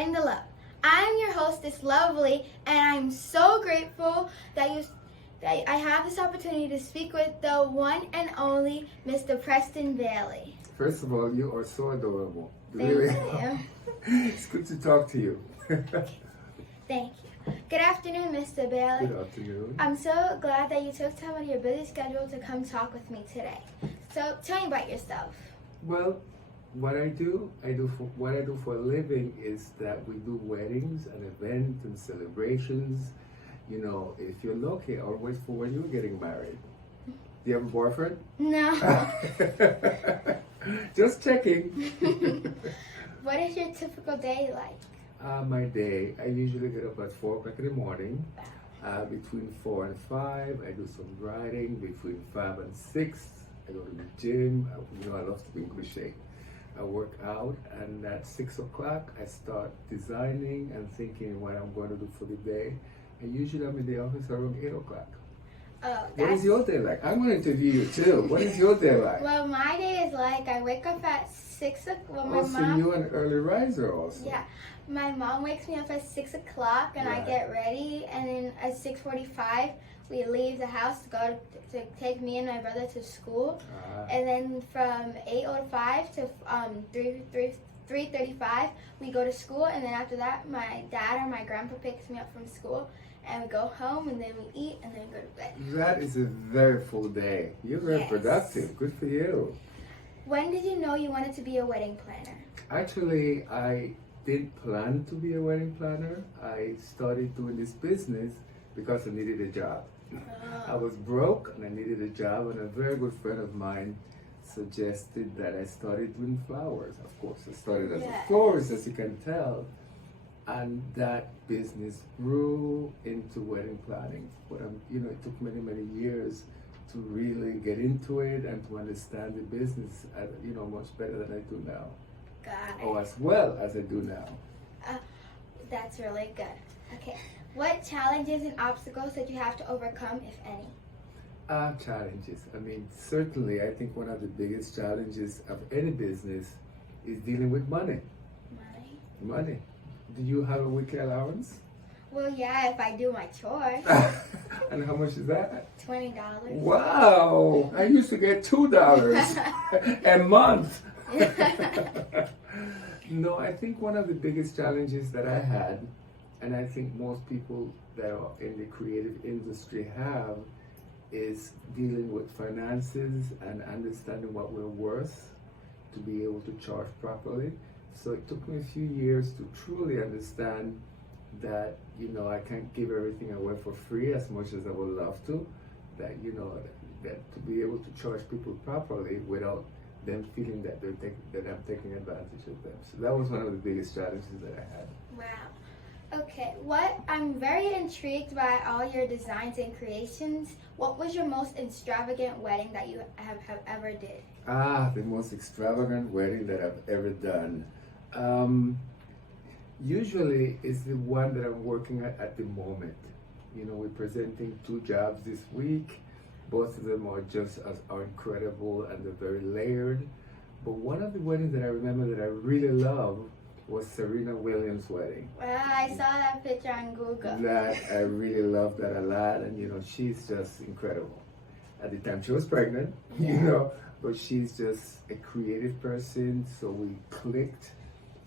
Spreading the Love. I'm your hostess, Lovely, and I'm so grateful that I have this opportunity to speak with the one and only Mr. Preston Bailey. First of all, you are so adorable. Thank Really? you. It's good to talk to you. Thank you. Good afternoon, Mr. Bailey. Good afternoon. I'm so glad that you took time out of your busy schedule to come talk with me today. So tell me about yourself. Well, what I do for a living is that we do weddings and events and celebrations. You know, if you're lucky, I'll wait for when you're getting married. Do you have a boyfriend? No. Just checking. What is your typical day like? My day, I usually get up at 4 o'clock in the morning. Between 4 and 5, I do some writing. Between 5 and 6, I go to the gym. I love to be in good shape. I work out, and at 6 o'clock, I start designing and thinking what I'm going to do for the day. And usually I'm in the office around 8 o'clock. Oh, What is your day like? I'm going to interview you too. What is your day like? Well, my day is like I wake up at 6 o'clock. Well, my So mom. you're an early riser also. Yeah, my mom wakes me up at 6 o'clock, and I Right. get ready. And then at 6:45, we leave the house to go to take me and my brother to school. And then from 8:05 to 3:35, we go to school. And then after that, my dad or my grandpa picks me up from school. And we go home, and then we eat, and then we go to bed. That is a very full day. You're very Yes. productive. Good for you. When did you know you wanted to be a wedding planner? Actually, I didn't plan to be a wedding planner. I started doing this business because I needed a job. I was broke and I needed a job, and a very good friend of mine suggested that I started doing flowers. Of course, I started as a florist, as you can tell, and that business grew into wedding planning. But it took many, many years to really get into it and to understand the business, much better than I do now. Got it. Or as well as I do now. That's really good. Okay. What challenges and obstacles did you have to overcome, if any? Challenges. Certainly, I think one of the biggest challenges of any business is dealing with money. Money. Do you have a weekly allowance? Well, yeah, if I do my chores. And how much is that? $20. Wow! I used to get $2 a month. No, I think one of the biggest challenges that I had, and I think most people that are in the creative industry have, is dealing with finances and understanding what we're worth to be able to charge properly. So it took me a few years to truly understand that, I can't give everything away for free as much as I would love to. That, that to be able to charge people properly without them feeling that that I'm taking advantage of them. So that was one of the biggest challenges that I had. Wow. Okay. I'm very intrigued by all your designs and creations. What was your most extravagant wedding that you have ever did? The most extravagant wedding that I've ever done. Usually it's the one that I'm working at the moment. We're presenting 2 jobs this week. Both of them are incredible, and they're very layered. But one of the weddings that I remember that I really love was Serena Williams' wedding. Well, I saw that picture on Google. That I really love that a lot, and she's just incredible. At the time she was pregnant, but she's just a creative person, so we clicked,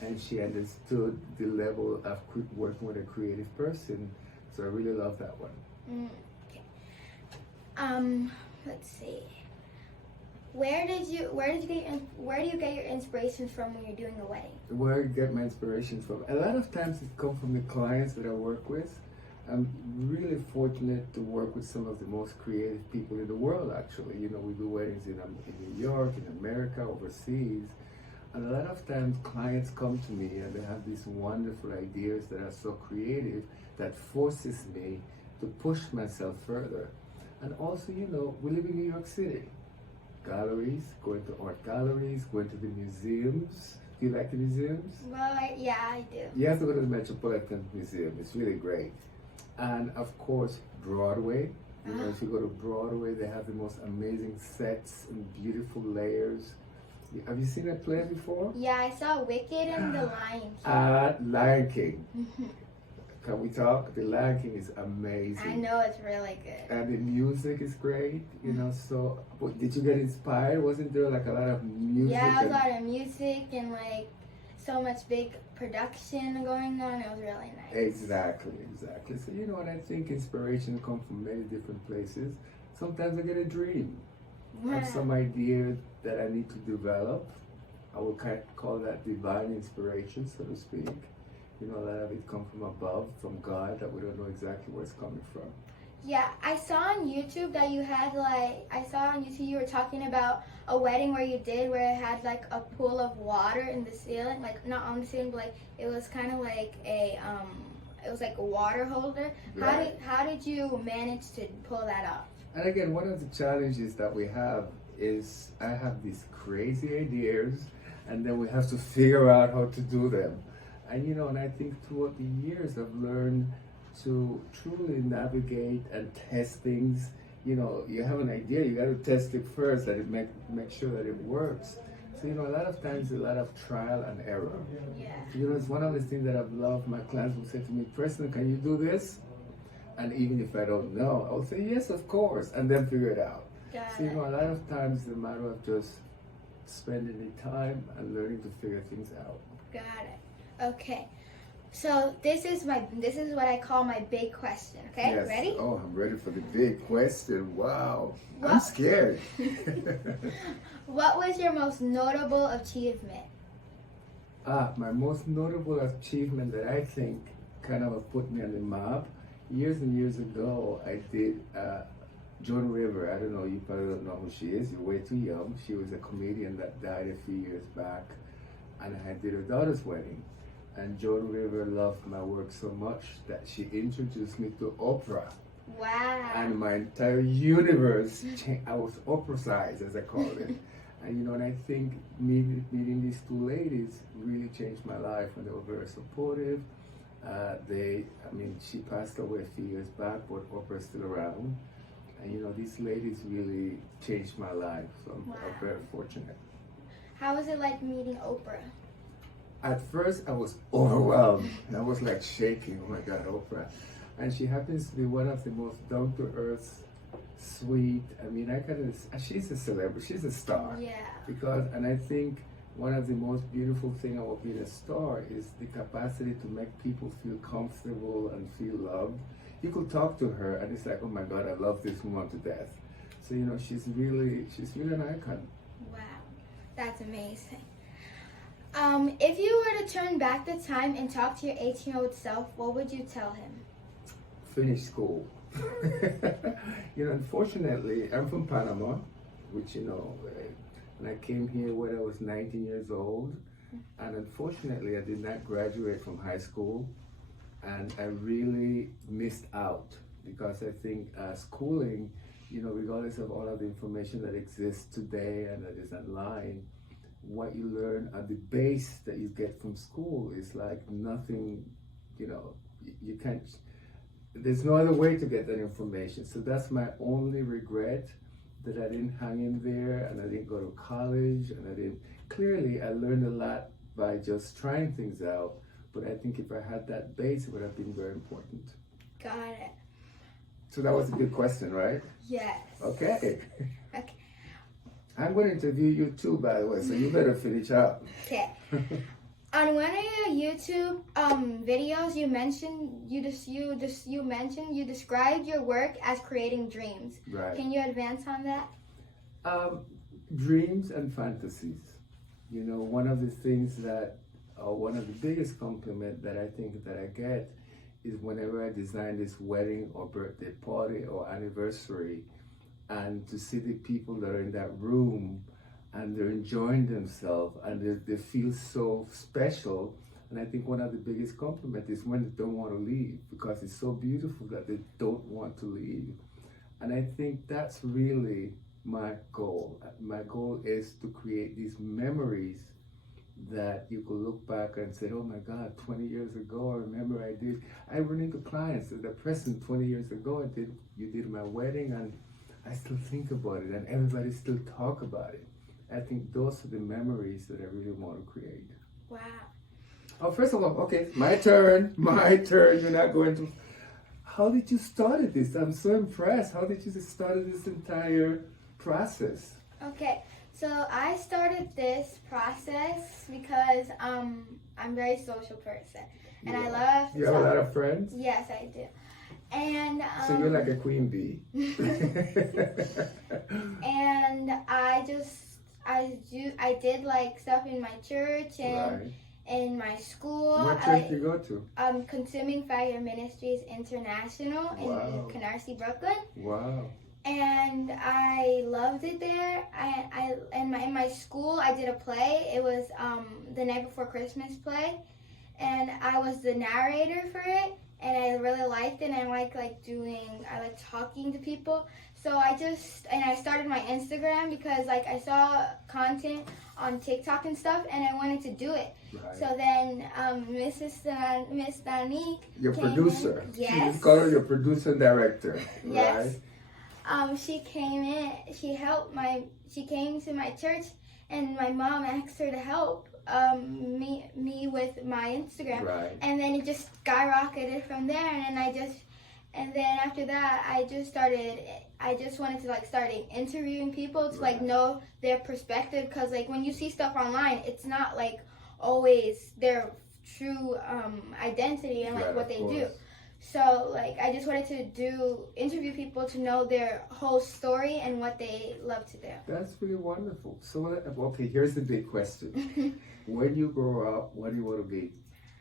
and she understood the level of working with a creative person. So I really love that one. Okay. Let's see. Where do you get your inspirations from when you're doing a wedding? Where I get my inspiration from? A lot of times it comes from the clients that I work with. I'm really fortunate to work with some of the most creative people in the world, actually. We do weddings in New York, in America, overseas. And a lot of times clients come to me and they have these wonderful ideas that are so creative that forces me to push myself further. And also, we live in New York City. Galleries, going to art galleries, going to the museums. Do you like the museums? Well, yeah, I do. You have to go to the Metropolitan Museum. It's really great. And of course, Broadway. If you go to Broadway, they have the most amazing sets and beautiful layers. Have you seen that play before? Yeah, I saw Wicked and The Lion King. Lion King. Can we talk? The Lion King is amazing. I know it's really good. And the music is great, you know. So, but did you get inspired? Wasn't there like a lot of music? Yeah, it was a lot of music and like so much big production going on. It was really nice. Exactly. So, you know, and I think inspiration comes from many different places. Sometimes I get a dream. I have some idea that I need to develop. I would kind of call that divine inspiration, so to speak. You know, a lot of it comes from above, from God, that we don't know exactly where it's coming from. Yeah, I saw on YouTube that you had you were talking about a wedding where you did where it had like a pool of water in the ceiling, like not on the ceiling, but like it was kind of like it was like a water holder. Right. How did you manage to pull that off? And again, one of the challenges that we have is I have these crazy ideas, and then we have to figure out how to do them. And you know, and I think throughout the years I've learned to truly navigate and test things. You know, you have an idea, you got to test it first, that it make sure that it works. So you know, a lot of times a lot of trial and error. Yeah. You know, it's one of the things that I've loved. My clients will say to me, Preston, can you do this? And even if I don't know, I'll say yes, of course, and then figure it out. So you know, a lot of times it's a matter of just spending the time and learning to figure things out. Got it. Okay, so this is what I call my big question. Okay, Yes. ready? Oh, I'm ready for the big question. Wow, I'm What? scared. What was your most notable achievement? My most notable achievement that I think kind of put me on the map. Years and years ago, I did Joan River. I don't know, you probably don't know who she is. You're way too young. She was a comedian that died a few years back, and I did her daughter's wedding. And Joan River loved my work so much that she introduced me to Oprah. Wow. And my entire universe changed. I was Oprah-sized, as I call it. And you know, and I think meeting these two ladies really changed my life, and they were very supportive. She passed away a few years back, but Oprah's still around. And you know, these ladies really changed my life, so I'm very fortunate. How was it like meeting Oprah? At first, I was overwhelmed. I was like shaking. Oh my God, Oprah. And she happens to be one of the most down-to-earth, sweet. She's a celebrity. She's a star. Yeah. And I think one of the most beautiful things about being a star is the capacity to make people feel comfortable and feel loved. You could talk to her, and it's like, oh my God, I love this woman to death. So you know, she's really an icon. Wow, that's amazing. If you were to turn back the time and talk to your 18-year-old self, what would you tell him? Finish school. You know, unfortunately, I'm from Panama, which, you know, and I came here when I was 19 years old. And unfortunately, I did not graduate from high school. And I really missed out because I think schooling, you know, regardless of all of the information that exists today and that is online, what you learn at the base that you get from school is like nothing, you know, you can't, there's no other way to get that information. So that's my only regret, that I didn't hang in there and I didn't go to college, and clearly I learned a lot by just trying things out, but I think if I had that base, it would have been very important. Got it. So that was a good question, right? Yes. Okay. Okay. I'm going to interview you too, by the way, so you better finish up. Okay. On one of your YouTube videos, you mentioned you described your work as creating dreams. Right. Can you advance on that? Dreams and fantasies. You know, one of the things one of the biggest compliment that I think that I get is whenever I design this wedding or birthday party or anniversary, and to see the people that are in that room and they're enjoying themselves and they feel so special. And I think one of the biggest compliments is when they don't want to leave, because it's so beautiful that they don't want to leave. And I think that's really my goal. My goal is to create these memories that you could look back and say, oh my God, 20 years ago, I remember I run into clients that Preston, 20 years ago, you did my wedding, and I still think about it, and everybody still talk about it. I think those are the memories that I really want to create. Wow. Oh, first of all, okay, my turn. You're not going to. How did you start this? I'm so impressed. How did you start this entire process? Okay, so I started this process because I'm a very social person, and I love to You have a talk. lot of friends? Yes, I do. And So you're like a queen bee. and I did like stuff in my church and Right. in my school. What church do you go to? Consuming Fire Ministries International in Wow. Canarsie, Brooklyn. Wow. And I loved it there. In my school I did a play. It was the Night Before Christmas play, and I was the narrator for it. And I really liked it. And I like talking to people. So I started my Instagram because like I saw content on TikTok and stuff, and I wanted to do it. Right. So then Miss Danique, Your came producer. in. Yes. You call her your producer and director. Yes. Right? She came in. She came to my church, and my mom asked her to help me with my Instagram. Right. And then it just skyrocketed from there. And then after that, I just wanted to like start interviewing people to like know their perspective, because like when you see stuff online, it's not like always their true identity and like what they do. So like I just wanted to interview people to know their whole story and what they love to do. That's really wonderful. So okay, here's the big question. When you grow up, what do you want to be?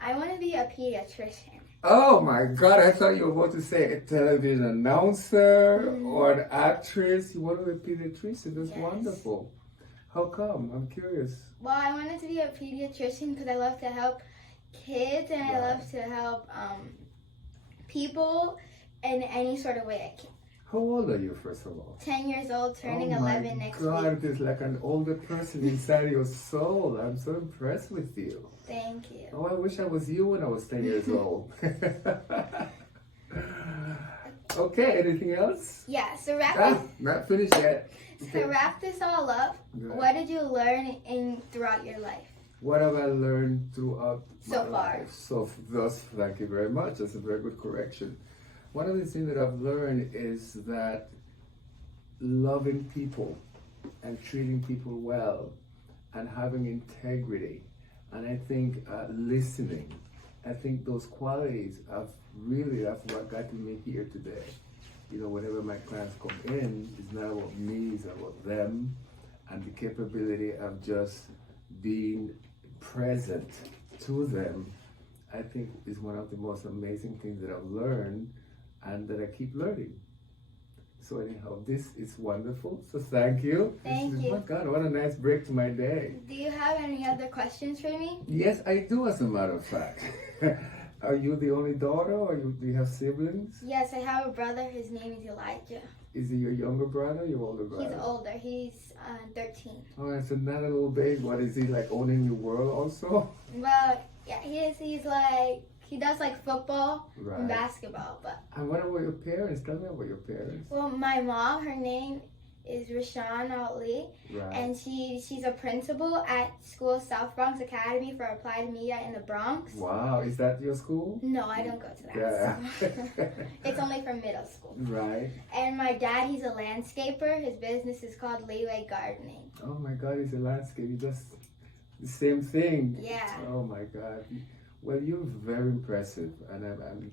I want to be a pediatrician. Oh my God, I thought you were about to say a television announcer or an actress. You want to be a pediatrician. That's wonderful. How come? I'm curious. Well, I wanted to be a pediatrician because I love to help kids, and I love to help people in any sort of way I can. How old are you, first of all? 10 years old, turning 11 next week. Oh my God, there's like an older person inside your soul. I'm so impressed with you. Thank you. Oh, I wish I was you when I was 10 years old. Okay, anything else? Yeah, so Not finished yet. To wrap this all up, what did you learn throughout your life? What have I learned throughout So my far. life? So thus, thank you very much. That's a very good correction. One of the things that I've learned is that loving people and treating people well and having integrity, and I think listening, I think those qualities have what gotten me here today. You know, whenever my clients come in, it's not about me, it's about them, and the capability of just being present to them, I think is one of the most amazing things that I've learned and that I keep learning. So anyhow, this is wonderful. So thank you. Thank you. Oh my God, what a nice break to my day. Do you have any other questions for me? Yes, I do, as a matter of fact. Are you the only daughter, or do you have siblings? Yes, I have a brother. His name is Elijah. Is he your younger brother or your older brother? He's older. He's 13. Oh, it's not a little baby. What is he, like, owning the world also? Well, yeah, he's like, he does like football Right. and basketball. But And what about your parents? Tell me about your parents. well, my mom, her name is Rashawn Ali, Right. and she's a principal at school South Bronx Academy for Applied Media in the Bronx. Wow, is that your school? No, I don't go to that. Yeah. So. It's only for middle school. Right. And my dad, he's a landscaper. His business is called Leeway Gardening. Oh my God, he's a landscape. He does the same thing. Yeah. Oh my God. Well, you're very impressive, and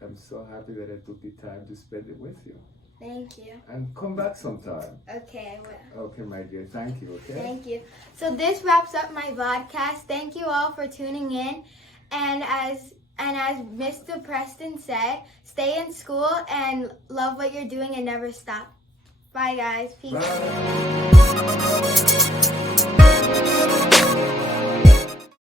I'm so happy that I took the time to spend it with you. Thank you. And come back sometime. Okay, I will. Okay, my dear. Thank you. Okay. Thank you. So this wraps up my vodcast. Thank you all for tuning in. And as Mr. Preston said, stay in school and love what you're doing and never stop. Bye, guys. Peace. Bye.